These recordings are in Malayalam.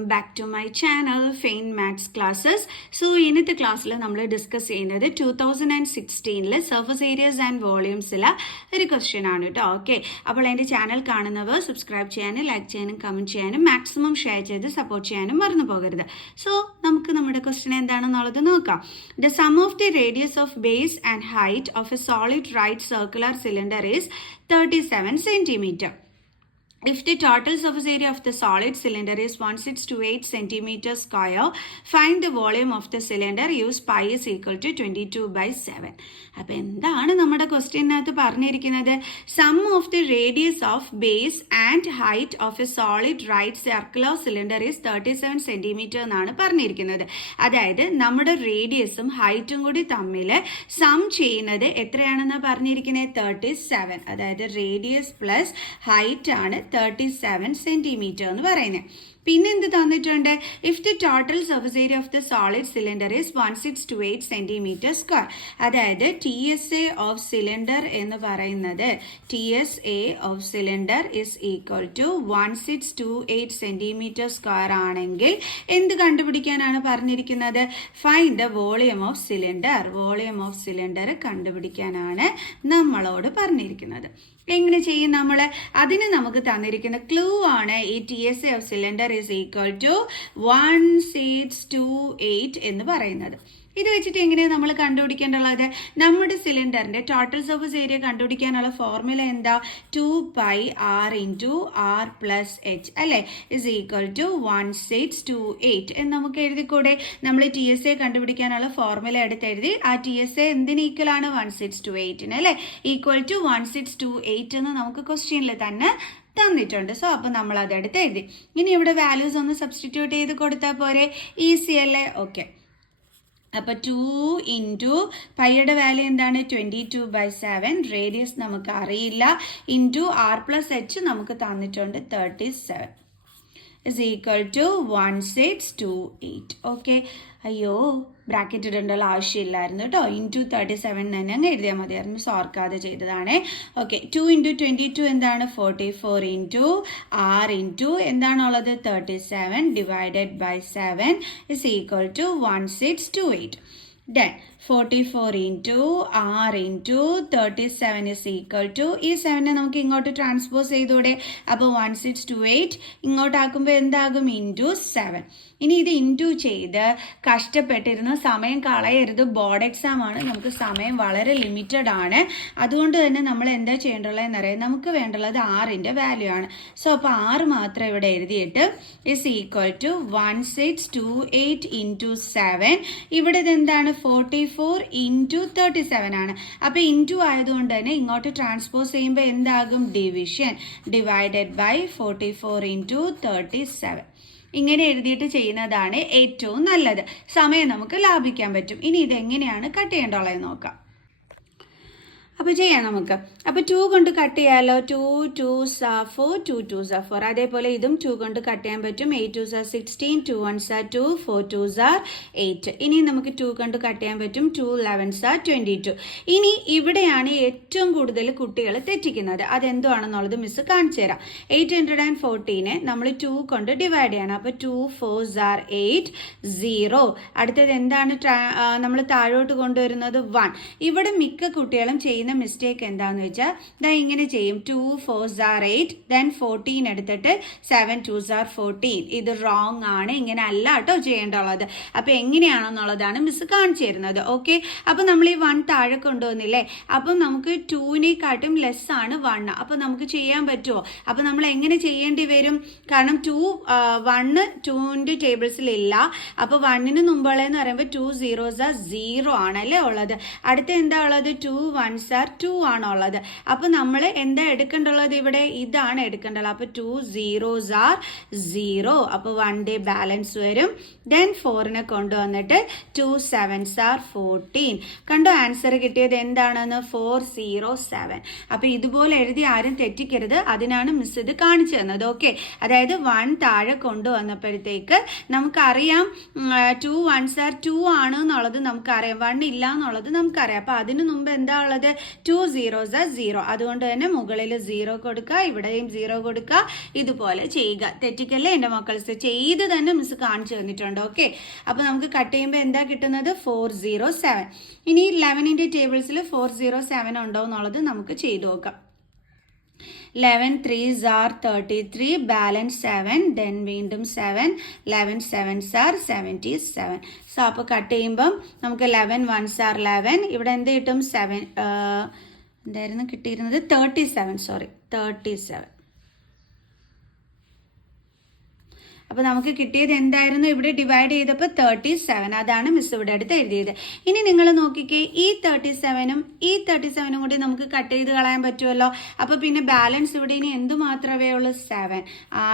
Welcome back to my channel fine maths classes. So ഇന്നത്തെ ക്ലാസ്സിൽ നമ്മൾ ഡിസ്കസ് ചെയ്യുന്നത് 2016 സർഫസ് ഏരിയാസ് ആൻഡ് വോളിയൂംസിൽ ഒരു ക്വസ്റ്റ്യൻ ആണ് കേട്ടോ. ഓക്കെ, അപ്പോൾ എൻ്റെ ചാനൽ കാണുന്നവർ സബ്സ്ക്രൈബ് ചെയ്യാനും ലൈക്ക് ചെയ്യാനും കമൻറ്റ് ചെയ്യാനും മാക്സിമം ഷെയർ ചെയ്ത് സപ്പോർട്ട് ചെയ്യാനും മറന്നു പോകരുത്. സോ നമുക്ക് നമ്മുടെ ക്വസ്റ്റ്യൻ എന്താണെന്നുള്ളത് നോക്കാം. The sum of the radius of base and height of a solid right circular cylinder is 37 centimeter. If the total surface area of the solid cylinder is 1628 centimeter square, find the volume of the cylinder. Use pi is equal to 22/7. അപ്പോൾ എന്താണ് നമ്മുടെ ക്വസ്റ്റ്യനകത്ത് പറഞ്ഞിരിക്കുന്നത്? Sum of the radius of base and height of a solid right circular cylinder is 37 centimetre എന്നാണ് പറഞ്ഞിരിക്കുന്നത്. അതായത് നമ്മുടെ റേഡിയസും ഹൈറ്റും കൂടി തമ്മിൽ സം ചെയ്യുന്നത് എത്രയാണെന്ന് പറഞ്ഞിരിക്കുന്നത്? 37. അതായത് റേഡിയസ് പ്ലസ് ഹൈറ്റ് ആണ് 37 സെന്റിമീറ്റർ എന്ന് പറയുന്നത്. പിന്നെ എന്ത് തന്നിട്ടുണ്ട്? If the total surface area of the solid cylinder is 1628 centimetre square. അതായത് TSA ഓഫ് സിലിണ്ടർ എന്ന് പറയുന്നത് TSA of cylinder is equal to 1628 centimetre square ആണെങ്കിൽ എന്ത് കണ്ടുപിടിക്കാനാണ് പറഞ്ഞിരിക്കുന്നത്? Find the volume of cylinder. Volume of cylinder കണ്ടുപിടിക്കാനാണ് നമ്മളോട് പറഞ്ഞിരിക്കുന്നത്. എങ്ങനെ ചെയ്യും നമ്മൾ? അതിന് നമുക്ക് തന്നിരിക്കുന്ന ക്ലൂ ആണ് ഈ TSA of cylinder is equal to 1628 എന്ന് പറയുന്നത്. ഇത് വെച്ചിട്ട് എങ്ങനെയാണ് നമ്മൾ കണ്ടുപിടിക്കേണ്ടുള്ളത്? നമ്മുടെ സിലിണ്ടറിന്റെ ടോട്ടൽ സർഫസ് ഏരിയ കണ്ടുപിടിക്കാനുള്ള ഫോർമുല എന്താ? 2πr into r plus H അല്ലേ, ഇസ് ഈക്വൽ ടു 1628 എന്ന് നമുക്ക് എഴുതിക്കൂടെ? നമ്മൾ TSA കണ്ടുപിടിക്കാനുള്ള ഫോർമുല എടുത്ത് എഴുതി. ആ TSA എന്തിന് ഈക്വൽ ആണ്? 1628 അല്ലേ, ഈക്വൽ ടു 1628 എന്ന് നമുക്ക് ക്വസ്റ്റ്യനിൽ തന്നെ തന്നിട്ടുണ്ട്. സോ അപ്പോൾ നമ്മൾ അതെടുത്ത് എഴുതി. ഇനി ഇവിടെ വാല്യൂസ് ഒന്ന് സബ്സ്റ്റിറ്റ്യൂട്ട് ചെയ്ത് കൊടുത്താൽ പോരെ? ഈസി അല്ലേ? ഓക്കെ, അപ്പോൾ 2 ഇൻറ്റു പൈയുടെ വാല്യൂ എന്താണ്? 22/7. റേഡിയസ് നമുക്ക് അറിയില്ല. ഇൻറ്റു r പ്ലസ് എച്ച് നമുക്ക് തന്നിട്ടുണ്ട് 37 ഇസ് ഈക്വൽ ടു 1628. ഓക്കെ, അയ്യോ ബ്രാക്കറ്റ് ഇടേണ്ടുള്ള ആവശ്യമില്ലായിരുന്നു കേട്ടോ. ഇൻറ്റു 37 തന്നെ അങ്ങ് എഴുതിയാൽ മതിയായിരുന്നു. സോർക്കാതെ ചെയ്തതാണ്. ഓക്കെ, 2 ഇൻറ്റു 22 എന്താണ്? 44 ഇൻറ്റു r ഇൻറ്റു എന്താണുള്ളത്? 37 divided by 7 is equal to 1628. Then 44 into r into 37 is equal to ഈ 7 നമുക്ക് ഇങ്ങോട്ട് ട്രാൻസ്പോസ് ചെയ്തൂടെ? അപ്പോൾ 1628 ഇങ്ങോട്ടാക്കുമ്പോൾ എന്താകും? ഇൻറ്റു 7. ഇനി ഇത് ഇൻറ്റു ചെയ്ത് കഷ്ടപ്പെട്ടിരുന്ന സമയം കളയരുത്. ബോർഡ് എക്സാം ആണ്, നമുക്ക് സമയം വളരെ ലിമിറ്റഡ് ആണ്. അതുകൊണ്ട് തന്നെ നമ്മൾ എന്താ ചെയ്യേണ്ടുള്ളതെന്ന് അറിയാം. നമുക്ക് വേണ്ടുള്ളത് ആറിൻ്റെ വാല്യൂ ആണ്. സോ അപ്പോൾ 6 മാത്രം ഇവിടെ എഴുതിയിട്ട് ഇസ് ഈക്വൽ ടു 1628 ഇൻറ്റു 7. ഇവിടെ ഇതെന്താണ്? 44 ഇൻറ്റു 37 ആണ്. അപ്പോൾ ഇൻറ്റു ആയതുകൊണ്ട് തന്നെ ഇങ്ങോട്ട് ട്രാൻസ്പോസ് ചെയ്യുമ്പോൾ എന്താകും? Division divided by 44 into 37. ഇങ്ങനെ എഴുതിയിട്ട് ചെയ്യുന്നതാണ് ഏറ്റവും നല്ലത്. സമയം നമുക്ക് ലാഭിക്കാൻ പറ്റും. ഇനി ഇതെങ്ങനെയാണ് കട്ട് ചെയ്യേണ്ടുള്ളത് നോക്കാം. അപ്പോൾ ചെയ്യാം നമുക്ക്. അപ്പോൾ 2 കൊണ്ട് കട്ട് ചെയ്യാമല്ലോ. 2 2s are 4, 2 2s are 4. അതേപോലെ ഇതും 2 കൊണ്ട് കട്ട് ചെയ്യാൻ പറ്റും. 8 2s are 16, 2 1s are 2, 4 2s are 8. ഇനി നമുക്ക് 2 കൊണ്ട് കട്ട് ചെയ്യാൻ പറ്റും. 2 11s are 22. ഇനി ഇവിടെയാണ് ഏറ്റവും കൂടുതൽ കുട്ടികൾ തെറ്റിക്കുന്നത്. അതെന്താണെന്നുള്ളത് മിസ് കാണിച്ചു തരാം. 814 നമ്മൾ 2 കൊണ്ട് ഡിവൈഡ് ചെയ്യണം. അപ്പോൾ 2 4s are 8, 0. അടുത്തത് എന്താണ്? നമ്മൾ താഴോട്ട് കൊണ്ടുവരുന്നത് 1. ഇവിടെ മിക്ക കുട്ടികളും ചെയ്യുന്ന മിസ്റ്റേക്ക് എന്താന്ന് വെച്ചാൽ ഇങ്ങനെ ചെയ്യും. 2 4s are 8, then 14 എടുത്തിട്ട് 7 2s are 14. ഇത് റോങ് ആണ്. ഇങ്ങനെ അല്ല കേട്ടോ ചെയ്യേണ്ടുള്ളത്. അപ്പോൾ എങ്ങനെയാണെന്നുള്ളതാണ് മിസ് കാണിച്ചു തരുന്നത്. ഓക്കെ, അപ്പോൾ നമ്മൾ ഈ 1 താഴെ കൊണ്ടുവന്നില്ലേ? അപ്പം നമുക്ക് 2-നെക്കാട്ടും ലെസ് ആണ് 1. അപ്പോൾ നമുക്ക് ചെയ്യാൻ പറ്റുമോ? അപ്പോൾ നമ്മൾ എങ്ങനെ ചെയ്യേണ്ടി വരും? കാരണം 1 2ൻ്റെ ടേബിൾസിലില്ല. അപ്പോൾ 1ന് മുമ്പുള്ളതെന്ന് പറയുമ്പോൾ 2 0s are 0 ആണല്ലേ ഉള്ളത്. അടുത്ത എന്താ ഉള്ളത്? 2 1s are 2 ആണുള്ളത്. അപ്പോൾ നമ്മൾ എന്താ എടുക്കേണ്ടുള്ളത്? ഇവിടെ ഇതാണ് എടുക്കേണ്ടത്. അപ്പോൾ 2 0s are 0. അപ്പോൾ 1 ബാലൻസ് വരും. ദെൻ 4നെ കൊണ്ടുവന്നിട്ട് 2 7s are 14. കണ്ടോ ആൻസർ കിട്ടിയത് എന്താണെന്ന്? 407. അപ്പോൾ ഇതുപോലെ എഴുതി ആരും തെറ്റിക്കരുത്. അതിനാണ് മിസ് ഇത് കാണിച്ചു തന്നത്. ഓക്കെ, അതായത് 1 താഴെ കൊണ്ടുവന്നപ്പോഴത്തേക്ക് നമുക്കറിയാം 2 1s are 2 ആണ് എന്നുള്ളത് നമുക്കറിയാം. 1 ഇല്ല എന്നുള്ളത് നമുക്കറിയാം. അപ്പോൾ അതിന് മുമ്പ് എന്താ ഉള്ളത്? 2 zeros are 0. അതുകൊണ്ട് തന്നെ മുകളിൽ 0 കൊടുക്കുക, ഇവിടെയും 0 കൊടുക്കുക. ഇതുപോലെ ചെയ്യുക. തെറ്റിക്കല്ലേ എൻ്റെ മക്കൾസ്? ചെയ്ത് തന്നെ മിസ് കാണിച്ചു തന്നിട്ടുണ്ട്. ഓക്കെ, അപ്പോൾ നമുക്ക് കട്ട് ചെയ്യുമ്പോൾ എന്താ കിട്ടുന്നത്? 407. ഇനി 11ന്റെ ടേബിൾസിൽ 407 ഉണ്ടോ എന്നുള്ളത് നമുക്ക് ചെയ്തു നോക്കാം. 11 3s are 33, balance 7, then വീണ്ടും 7, 11 7s are 77. സോ അപ്പോൾ കട്ട് ചെയ്യുമ്പം നമുക്ക് 11 1s are 11, ഇവിടെ എന്ത് കിട്ടും? 7 എന്തായിരുന്നു കിട്ടിയിരുന്നത്? 37. അപ്പോൾ നമുക്ക് കിട്ടിയത് എന്തായിരുന്നു? ഇവിടെ ഡിവൈഡ് ചെയ്തപ്പോൾ 37. അതാണ് മിസ് ഇവിടെ അടുത്ത് എഴുതിയത്. ഇനി നിങ്ങൾ നോക്കിക്കേ, ഈ 37ഉം ഈ 37ഉം കൂടി നമുക്ക് കട്ട് ചെയ്ത് കളയാൻ പറ്റുമല്ലോ. അപ്പോൾ പിന്നെ ബാലൻസ് ഇവിടെ ഇനി എന്തു മാത്രമേ ഉള്ളൂ? 7.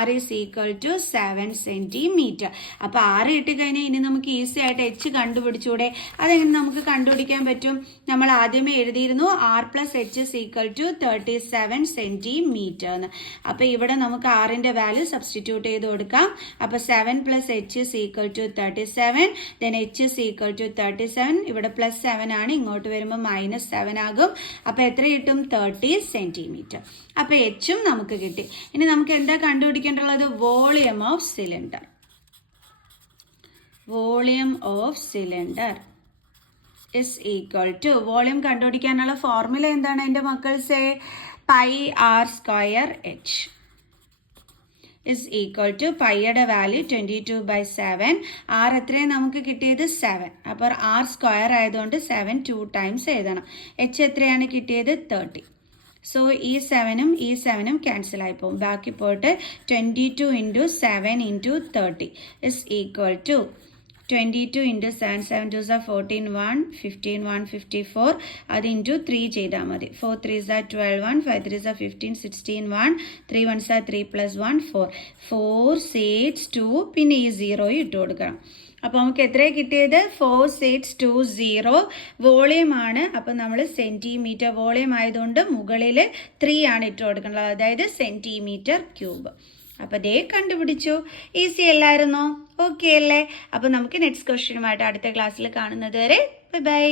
R is equal to 7 centimeter. അപ്പോൾ 6 ഇട്ടുകഴിഞ്ഞാൽ ഇനി നമുക്ക് ഈസി ആയിട്ട് h കണ്ടുപിടിച്ചൂടെ? അതെങ്ങനെ നമുക്ക് കണ്ടുപിടിക്കാൻ പറ്റും? നമ്മൾ ആദ്യമേ എഴുതിയിരുന്നു R plus h is equal to 37 centimeter എന്ന്. അപ്പോൾ ഇവിടെ നമുക്ക് Rന്റെ വാല്യൂ സബ്സ്റ്റിറ്റ്യൂട്ട് ചെയ്ത് കൊടുക്കാം. അപ്പോൾ 7 plus h is equal to 37, then h is equal to 37. ഇവിടെ പ്ലസ് 7 ആണ്, ഇങ്ങോട്ട് വരുമ്പോൾ -7 ആകും. അപ്പോൾ എത്ര കിട്ടും? 30 സെന്റിമീറ്റർ. അപ്പോൾ എച്ചും നമുക്ക് കിട്ടി. ഇനി നമുക്ക് എന്താ കണ്ടുപിടിക്കേണ്ടുള്ളത്? Volume of cylinder. Volume of cylinder is equal to, volume കണ്ടുപിടിക്കാനുള്ള ഫോർമുല എന്താണ് എൻ്റെ മക്കൾസേ? Pi r square h is equal to പൈയുടെ വാല്യൂ 22/7. R എത്രയാണ് നമുക്ക് കിട്ടിയത്? 7. അപ്പോൾ R സ്ക്വയർ ആയതുകൊണ്ട് 7 2 ടൈംസ് എഴുതണം. h എത്രയാണ് കിട്ടിയത്? 30. സോ ഈ 7ഉം ഈ 7ഉം ക്യാൻസൽ ആയി പോകും. ബാക്കി പോയിട്ട് 22 × 7 × 30 is equal to 22 × 7 7 2s are 14 1 15 1 54. അത് ഇൻറ്റു 3 ചെയ്താൽ മതി. 4 3s are 12 1 5 3s are 15 16 1 3 1s are 3 + 1 4 4 6 2 പിന്നെ ഈ 0 ഇട്ട് കൊടുക്കണം. അപ്പോൾ നമുക്ക് എത്രയാണ് കിട്ടിയത്? 4620. വോളിയം ആണ്. അപ്പോൾ നമ്മൾ സെൻറ്റിമീറ്റർ വോളിയം ആയതുകൊണ്ട് മുകളിൽ 3 ആണ് ഇട്ട് കൊടുക്കേണ്ടത്, അതായത് സെൻറ്റിമീറ്റർ ക്യൂബ്. അപ്പോൾ ദേ കണ്ടുപിടിച്ചു. ഈസി അല്ലായിരുന്നോ? ഓക്കെ അല്ലേ? അപ്പോൾ നമുക്ക് നെക്സ്റ്റ് ക്വസ്റ്റ്യനുമായിട്ട് അടുത്ത ക്ലാസ്സിൽ കാണുന്നത് വരെ ബൈ ബൈ.